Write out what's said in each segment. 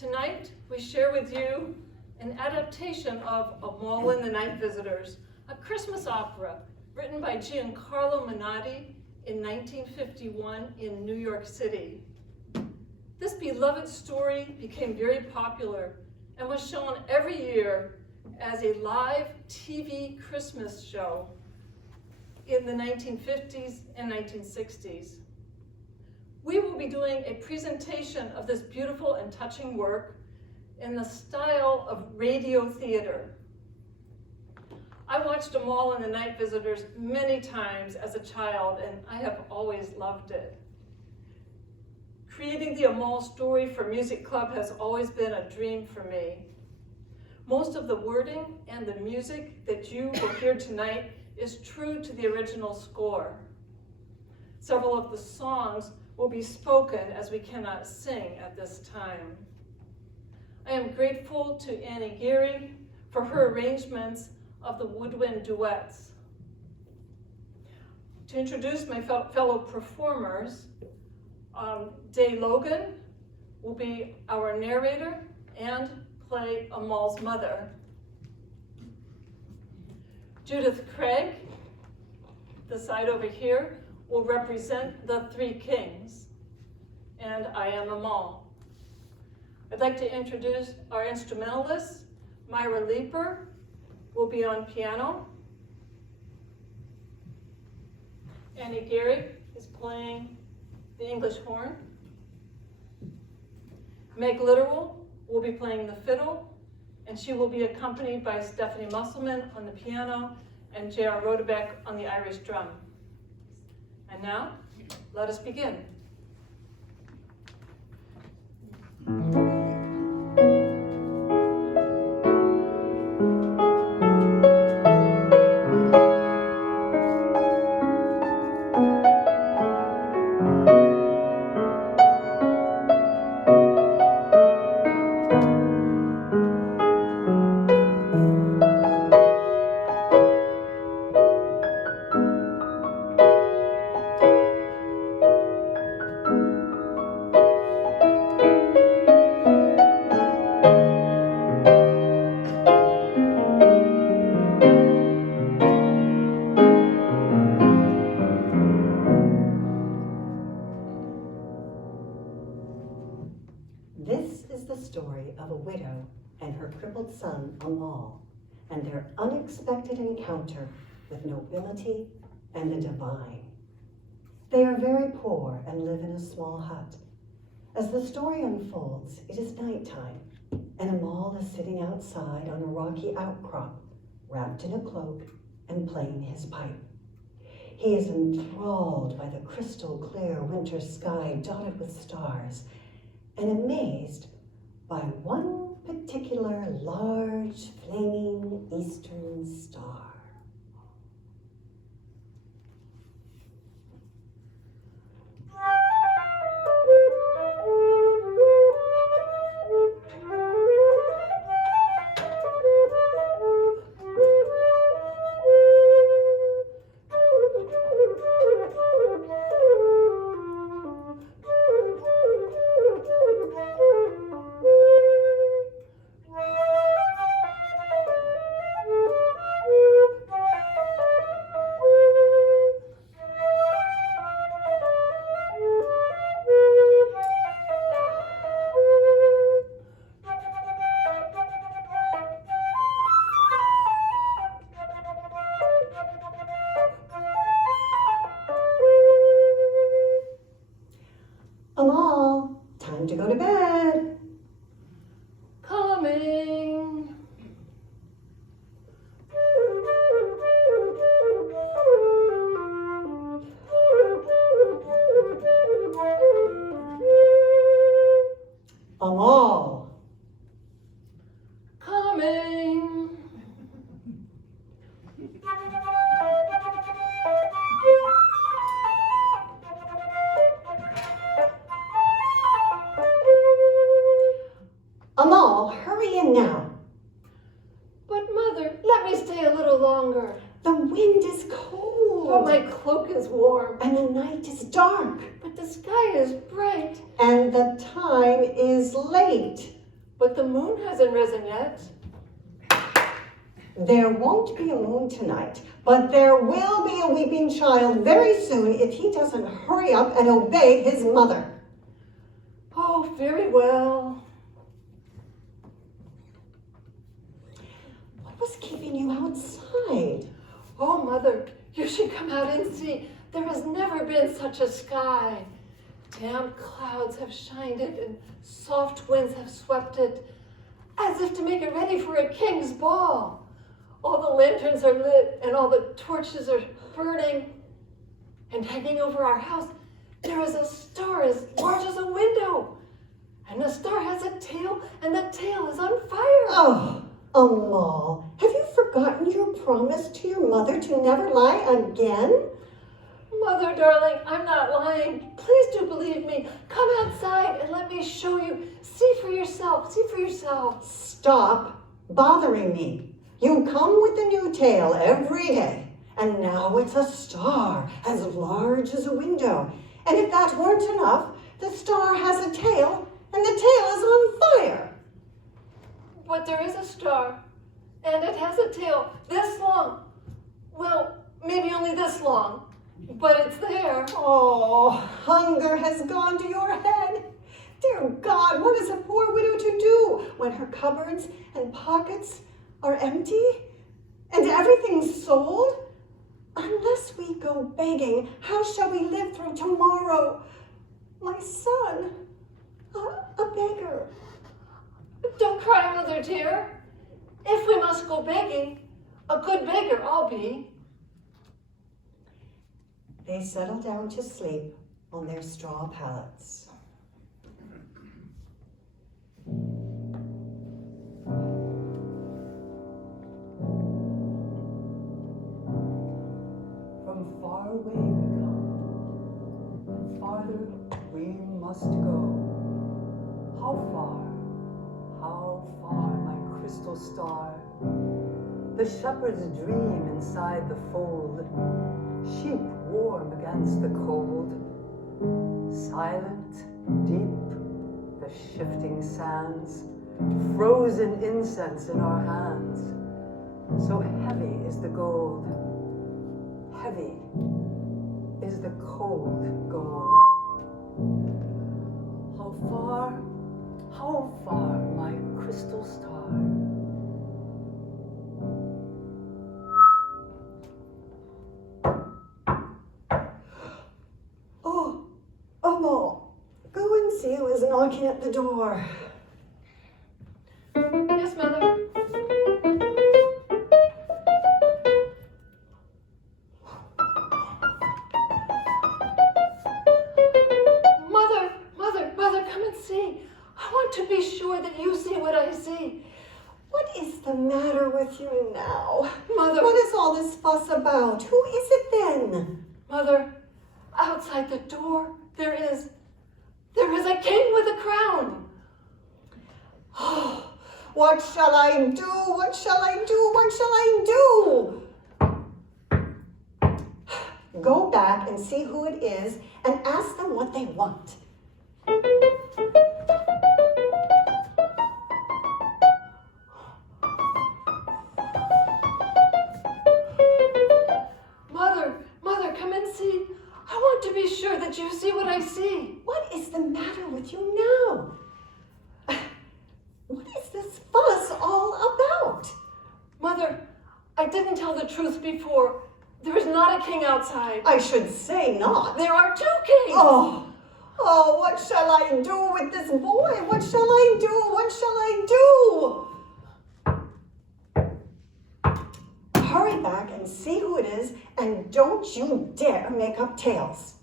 Tonight, we share with you an adaptation of Amahl and the Night Visitors, a Christmas opera written by Giancarlo Menotti in 1951 in New York City. This beloved story became very popular and was shown every year as a live TV Christmas show in the 1950s and 1960s. We will be doing a presentation of this beautiful and touching work in the style of radio theater. I watched Amahl and the Night Visitors many times as a child, and I have always loved it. Creating the Amahl story for Music Club has always been a dream for me. Most of the wording and the music that you will hear tonight is true to the original score. Several of the songs will be spoken as we cannot sing at this time. I am grateful to Annie Geary for her arrangements of the woodwind duets. To introduce my fellow performers, Day Logan will be our narrator and play Amahl's mother. Judith Craig, the side over here, will represent the three kings, and I am Amahl. I'd like to introduce our instrumentalists. Myra Leeper will be on piano. Annie Geary is playing the English horn. Meg Literal will be playing the fiddle, and she will be accompanied by Stephanie Musselman on the piano and J.R. Rodebeck on the Irish drum. And now, let us begin. Son Amahl and their unexpected encounter with nobility and the divine. They are very poor and live in a small hut. As the story unfolds, it is nighttime, and Amahl is sitting outside on a rocky outcrop, wrapped in a cloak and playing his pipe. He is enthralled by the crystal clear winter sky dotted with stars, and amazed by one particular large, flaming eastern star. Amahl, time to go to bed. Coming. Amahl. Coming. Amahl, hurry in now. But Mother, let me stay a little longer. The wind is cold. But my cloak is warm. And the night is dark. But the sky is bright. And the time is late. But the moon hasn't risen yet. There won't be a moon tonight, but there will be a weeping child very soon if he doesn't hurry up and obey his mother. Oh, very well. What was keeping you outside? Oh, Mother, you should come out and see. There has never been such a sky. Damp clouds have shined it, and soft winds have swept it, as if to make it ready for a king's ball. All the lanterns are lit, and all the torches are burning. And hanging over our house, there is a star as large as a window. And the star has a tail, and the tail is on fire. Oh, Amahl, have you forgotten your promise to your mother to never lie again? Mother, darling, I'm not lying. Please do believe me. Come outside and let me show you. See for yourself. See for yourself. Stop bothering me. You come with a new tale every day, and now it's a star as large as a window. And if that weren't enough, the star has a tail, and the tail is on fire. But there is a star, and it has a tail this long. Well, maybe only this long, but it's there. Oh, hunger has gone to your head. Dear God, what is a poor widow to do when her cupboards and pockets are empty and everything's sold? Unless we go begging, how shall we live through tomorrow? My son, a beggar. Don't cry, Mother dear. If we must go begging, a good beggar I'll be. They settle down to sleep on their straw pallets. From far away we come, and farther we must go. How far, my crystal star? The shepherds dream inside the fold, sheep warm against the cold. Silent, deep, the shifting sands, frozen incense in our hands. So heavy is the gold, heavy is the cold gold. How far, my crystal star? Oh, Amahl, go and see who is knocking at the door. Yes, Mother. Mother, come and see. I want to be sure that you see what I see. What is the matter with you now? Mother. What is all this fuss about? Who is it then? Mother, outside the door, there is a king with a crown. Oh, what shall I do? What shall I do? What shall I do? Go back and see who it is and ask them what they want. Mother, come and see. I want to be sure that you see what I see. What is the matter with you now? What is this fuss all about? Mother, I didn't tell the truth before. There is not a king outside. I should say not. There are 2 kings. Oh, what shall I do with this boy? What shall I do? What shall I do? Hurry back and see who it is, and don't you dare make up tales.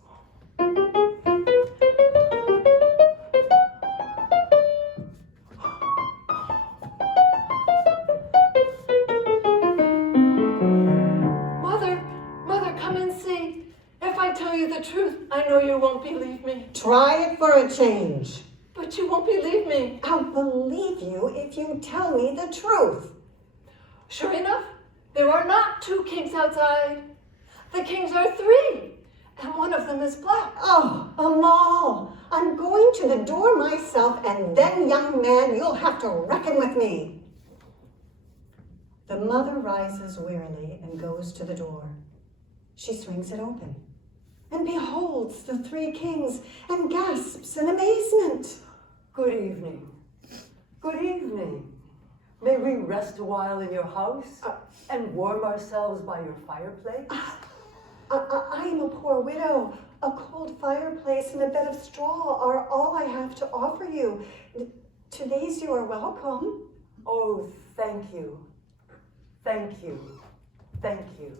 Mother, come and see. If I tell you the truth, I know you won't believe me. Try it for a change. But you won't believe me. I'll believe you if you tell me the truth. Sure enough, there are not 2 kings outside. The kings are 3, and one of them is black. Oh, Amahl, I'm going to the door myself, and then, young man, you'll have to reckon with me. The mother rises wearily and goes to the door. She swings it open and beholds the three kings and gasps in amazement. Good evening. Good evening. May we rest a while in your house and warm ourselves by your fireplace? I am a poor widow. A cold fireplace and a bed of straw are all I have to offer you. To these you are welcome. Oh, thank you. Thank you. Thank you.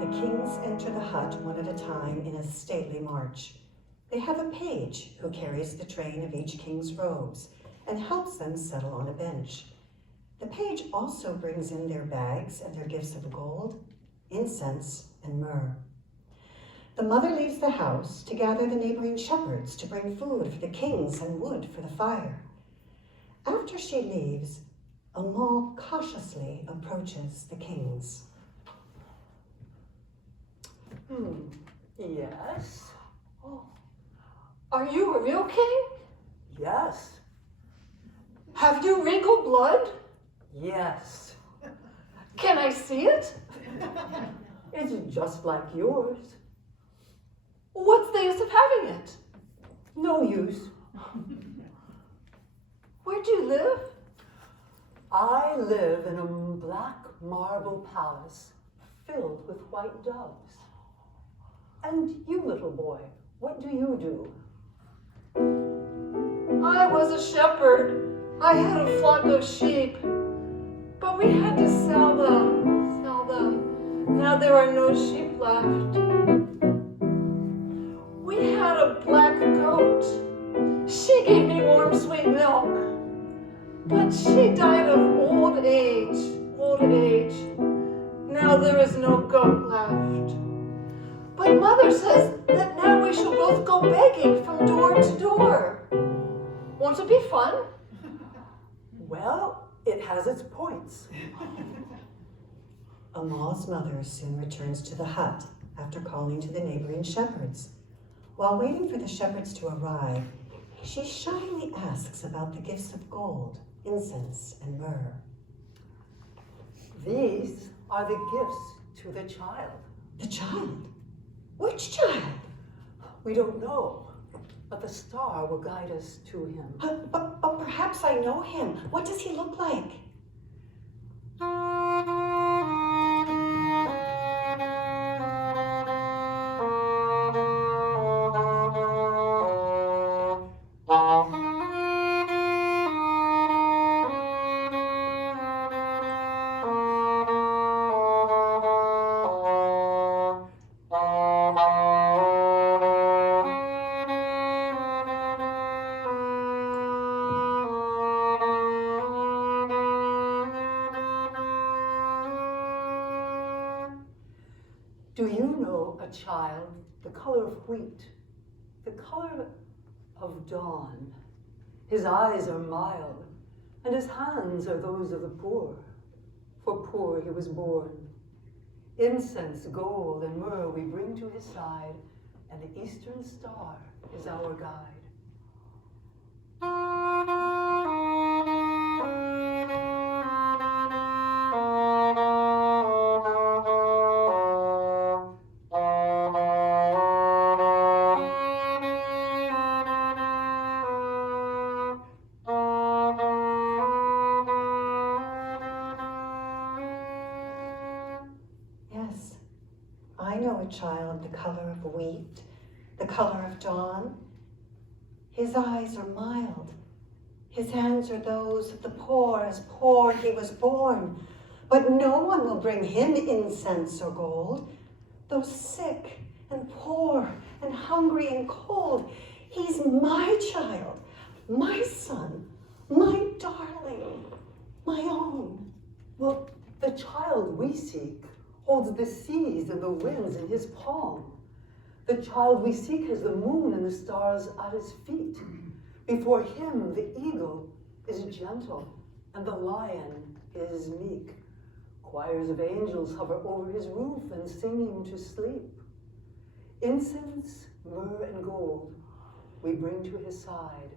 The kings enter the hut one at a time in a stately march. They have a page who carries the train of each king's robes and helps them settle on a bench. The page also brings in their bags and their gifts of gold, incense, and myrrh. The mother leaves the house to gather the neighboring shepherds to bring food for the kings and wood for the fire. After she leaves, Amahl cautiously approaches the kings. Yes? Are you a real king? Yes. Have you regal blood? Yes. Can I see it? It's just like yours. What's the use of having it? No use. Where do you live? I live in a black marble palace filled with white doves. And you, little boy, what do you do? I was a shepherd. I had a flock of sheep, but we had to sell them. Now there are no sheep left. We had a black goat. She gave me warm, sweet milk, but she died of old age. Now there is no goat left. But Mother says that now we shall both go begging from door to door. Won't it be fun? Well, it has its points. Amahl's mother soon returns to the hut after calling to the neighboring shepherds. While waiting for the shepherds to arrive, she shyly asks about the gifts of gold, incense, and myrrh. These are the gifts to the child. The child? Which child? We don't know, but the star will guide us to him. But perhaps I know him. What does he look like? Do you know a child the color of wheat, the color of dawn? His eyes are mild, and his hands are those of the poor. For poor he was born. Incense, gold, and myrrh we bring to his side, and the eastern star is our guide. Yes, I know a child the color of wheat, the color of dawn. His eyes are mild. His hands are those of the poor, as poor he was born. But no one will bring him incense or gold. Though sick and poor and hungry and cold, he's my child, my son, my darling, my own. Well, the child we seek holds the seas and the winds in his palm. The child we seek has the moon and the stars at his feet. Before him, the eagle is gentle, and the lion is meek. Choirs of angels hover over his roof and sing him to sleep. Incense, myrrh, and gold we bring to his side,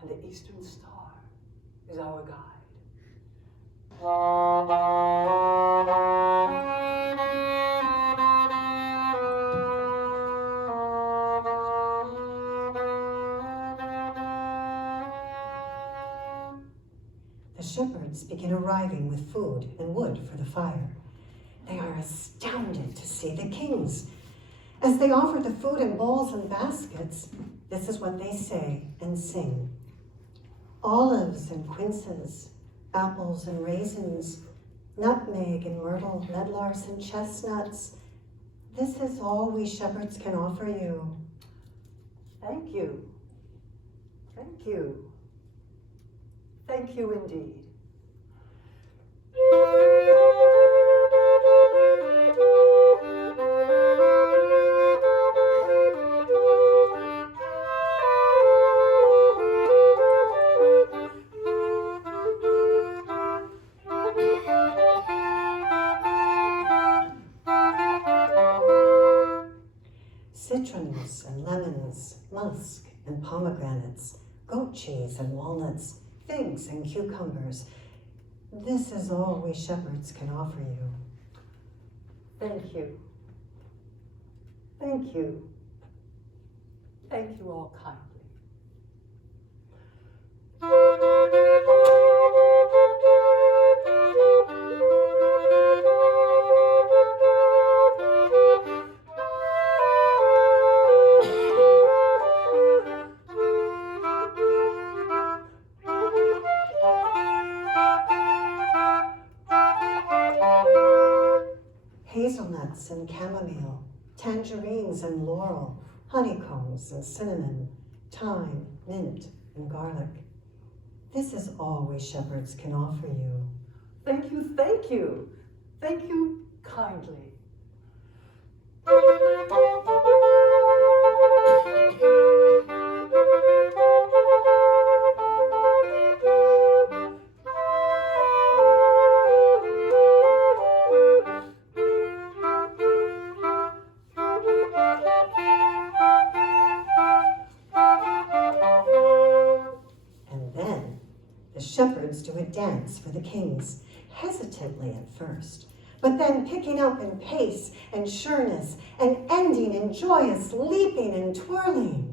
and the eastern star is our guide. The shepherds begin arriving with food and wood for the fire. They are astounded to see the kings. As they offer the food in bowls and baskets, this is what they say and sing. Olives and quinces, apples and raisins, nutmeg and myrtle, medlars and chestnuts. This is all we shepherds can offer you. Thank you. Thank you. Thank you indeed. Citrons and lemons, musk and pomegranates, goat cheese and walnuts, figs and cucumbers. This is all we shepherds can offer you. Thank you. Thank you. Thank you all kindly. Hazelnuts and chamomile, tangerines and laurel, honeycombs and cinnamon, thyme, mint, and garlic. This is all we shepherds can offer you. Thank you, thank you. Thank you kindly. And then the shepherds do a dance for the kings, hesitantly at first, but then picking up in pace and sureness and ending in joyous leaping and twirling.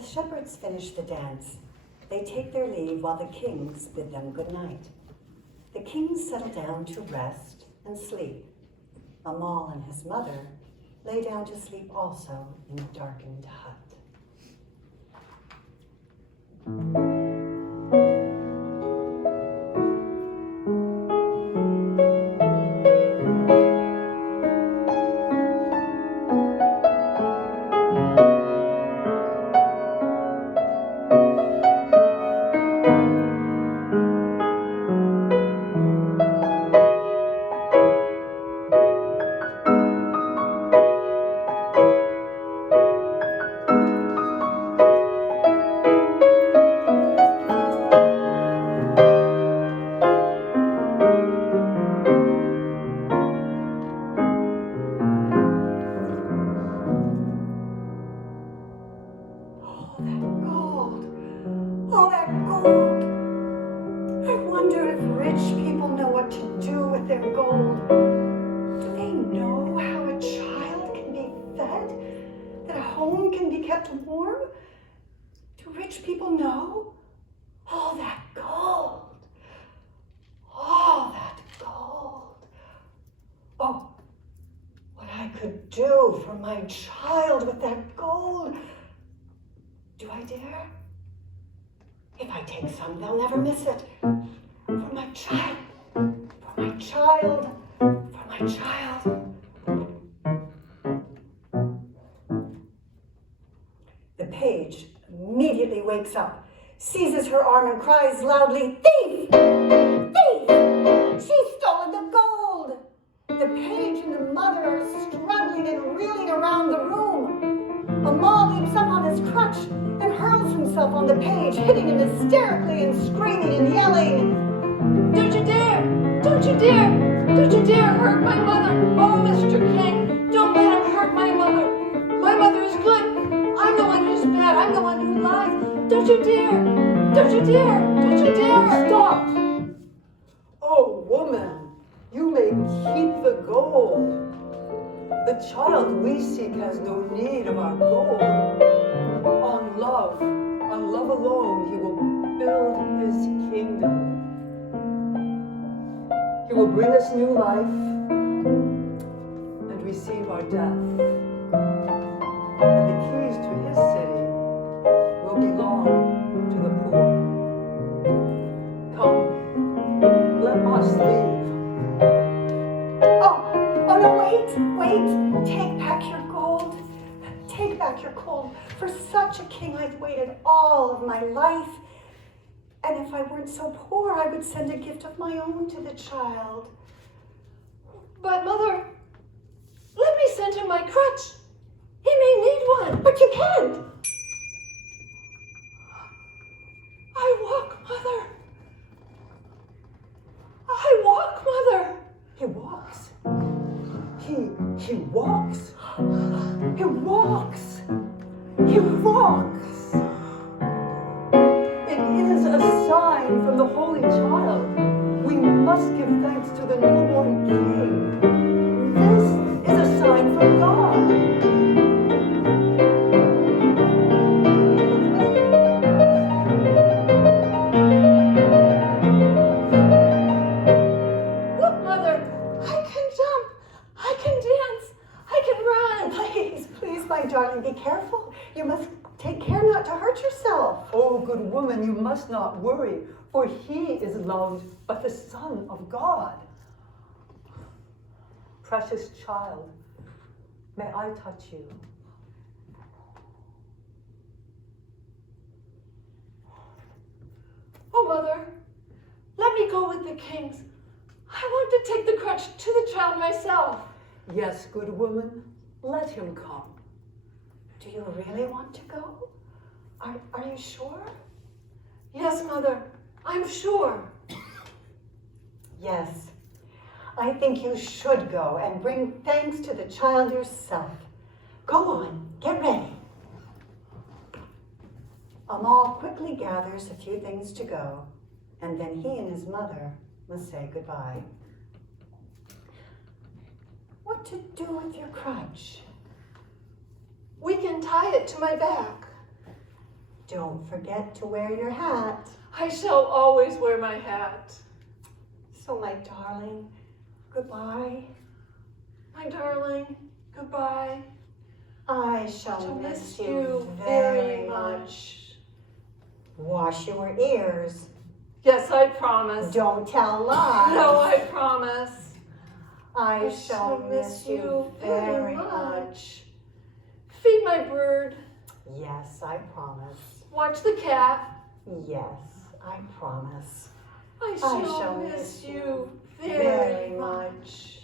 the shepherds finish the dance, they take their leave while the kings bid them good night. The kings settle down to rest and sleep. Amahl and his mother lay down to sleep also in the darkened hut. All that gold. I wonder if rich people know what to do with their gold. Do they know how a child can be fed? That a home can be kept warm? Do rich people know? All that gold. All that gold. Oh, what I could do for my child with that gold. Do I dare? If I take some, they'll never miss it. For my child, for my child, for my child. The page immediately wakes up, seizes her arm and cries loudly, "Thief! Thief! She's stolen the gold!" The page and the mother are struggling and reeling around the room. Amahl leaps up on his crutch and hurls himself on the page, hitting him hysterically and screaming and yelling. Don't you dare! Don't you dare! Don't you dare hurt my mother! Oh, Mr. King, don't let him hurt my mother! My mother is good! I'm the one who's bad! I'm the one who lies! Don't you dare! Don't you dare! Don't you dare! Stop! Oh, woman, you may keep the gold. The child we seek has no need of our gold. On love alone, he will build his kingdom. He will bring us new life and receive our death. And the keys to his city will belong to the poor. Come, let us leave. Oh no, wait, take back your gold. Take back your gold. For such a king I've waited all of my life. And if I weren't so poor, I would send a gift of my own to the child. But mother, let me send him my crutch. He may need one. But you can't. I walk, mother. I walk, mother. He walks. He walks. He walks. He walks. It is a sign from the Holy Child. We must give thanks to the newborn King. This is a sign from God. Look, mother, I can jump, I can dance, I can run. Please, my darling, be careful. You must take care not to hurt yourself. Oh, good woman, you must not worry, for he is loved but the Son of God. Precious child, may I touch you? Oh, mother, let me go with the kings. I want to take the crutch to the child myself. Yes, good woman, let him come. Do you really want to go? Are you sure? Yes, mother, I'm sure. Yes. I think you should go and bring thanks to the child yourself. Go on, get ready. Amahl quickly gathers a few things to go, and then he and his mother must say goodbye. What to do with your crutch? We can tie it to my back. Don't forget to wear your hat. I shall always wear my hat. So, my darling, goodbye. My darling, goodbye. I shall Shall miss you very much. Wash your ears. Yes, I promise. Don't tell lies. No, I promise. I shall miss you very much. Feed my bird. Yes, I promise. Watch the cat. Yes, I promise. I shall shall miss miss you you very very much.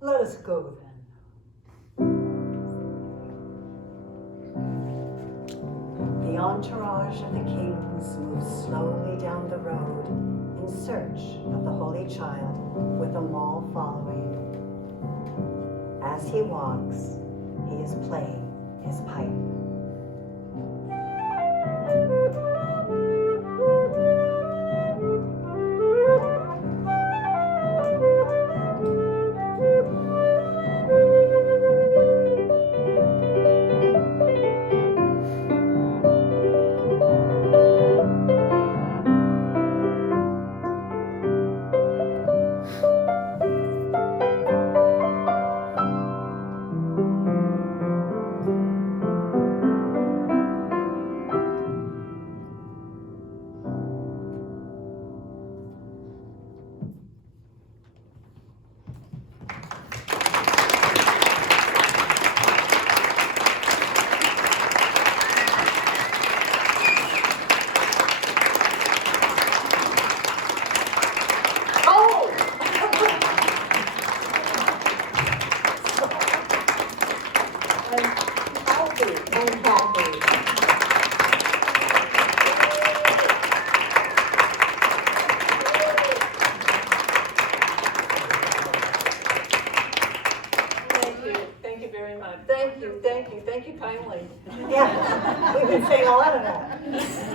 Let us go then. The entourage of the kings moves slowly down the road in search of the Holy Child, with Amahl following. As he walks, he is playing his pipe. And Kathy. Thank you very much. Thank you kindly. Yeah, we've been saying a lot of that.